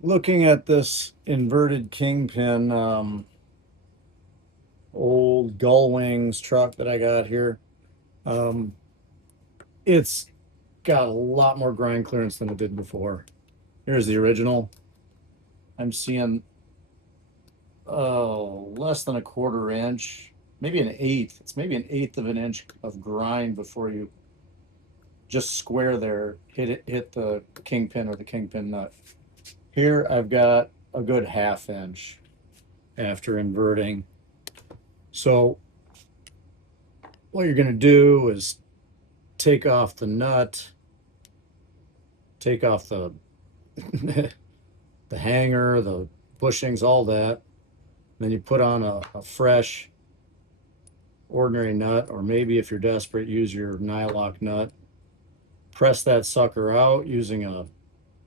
Looking at this inverted kingpin, old gullwings truck that I got here, um, it's got a lot more grind clearance than it did before. Here's the original. I'm seeing less than a quarter inch, maybe an eighth. It's maybe an eighth of an inch of grind before you just square there, hit the kingpin or the kingpin nut. Here I've got a good half inch after inverting. So what you're going to do is take off the nut, take off the the hanger, the bushings, all that. Then you put on a fresh ordinary nut, or maybe if you're desperate, use your nylock nut. Press that sucker out using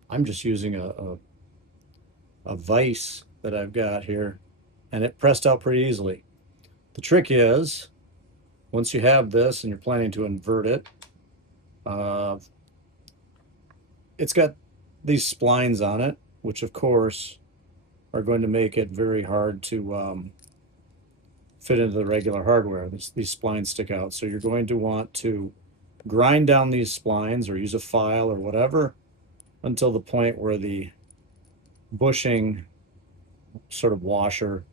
I'm just using a vise that I've got here, and it pressed out pretty easily. The trick is, once you have this and you're planning to invert it, uh, it's got these splines on it, which of course are going to make it very hard to fit into the regular hardware. These splines stick out. So you're going to want to grind down these splines or use a file or whatever until the point where the bushing sort of washer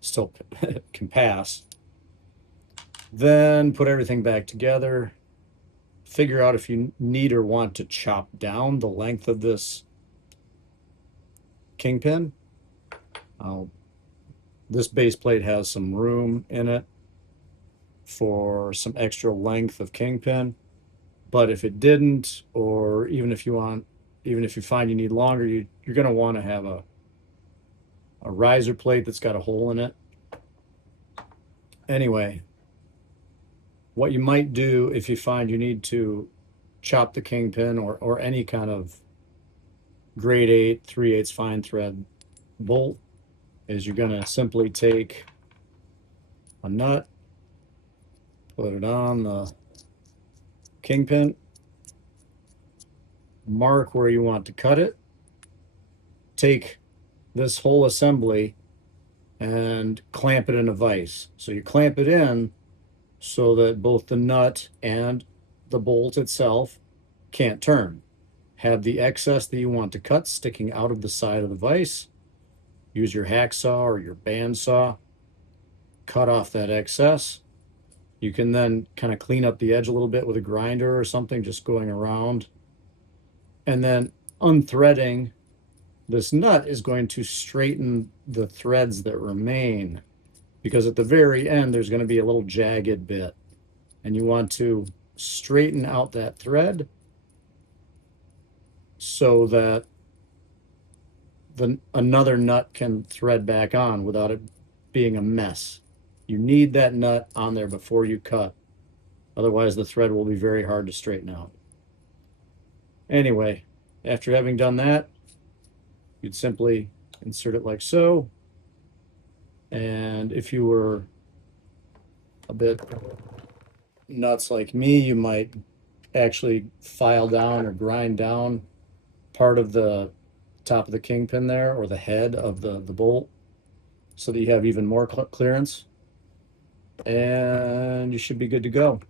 still can pass. Then put everything back together. Figure out if you need or want to chop down the length of this kingpin. This base plate has some room in it for some extra length of kingpin, but if it didn't, or even if you find you need longer, you're going to want to have a riser plate that's got a hole in it. Anyway, what you might do if you find you need to chop the kingpin or any kind of grade 8 3/8 fine thread bolt is you're going to simply take a nut, put it on the kingpin, mark where you want to cut it, take this whole assembly and clamp it in a vise. So you clamp it in so that both the nut and the bolt itself can't turn. Have the excess that you want to cut sticking out of the side of the vise. Use your hacksaw or your bandsaw, cut off that excess. You can then kind of clean up the edge a little bit with a grinder or something, just going around. And then unthreading this nut is going to straighten the threads that remain, because at the very end there's going to be a little jagged bit, and you want to straighten out that thread so that another nut can thread back on without it being a mess. You need that nut on there before you cut. Otherwise, the thread will be very hard to straighten out. Anyway, after having done that, you'd simply insert it like so. And if you were a bit nuts like me, you might actually file down or grind down part of the top of the kingpin there, or the head of the bolt, so that you have even more clearance, and you should be good to go.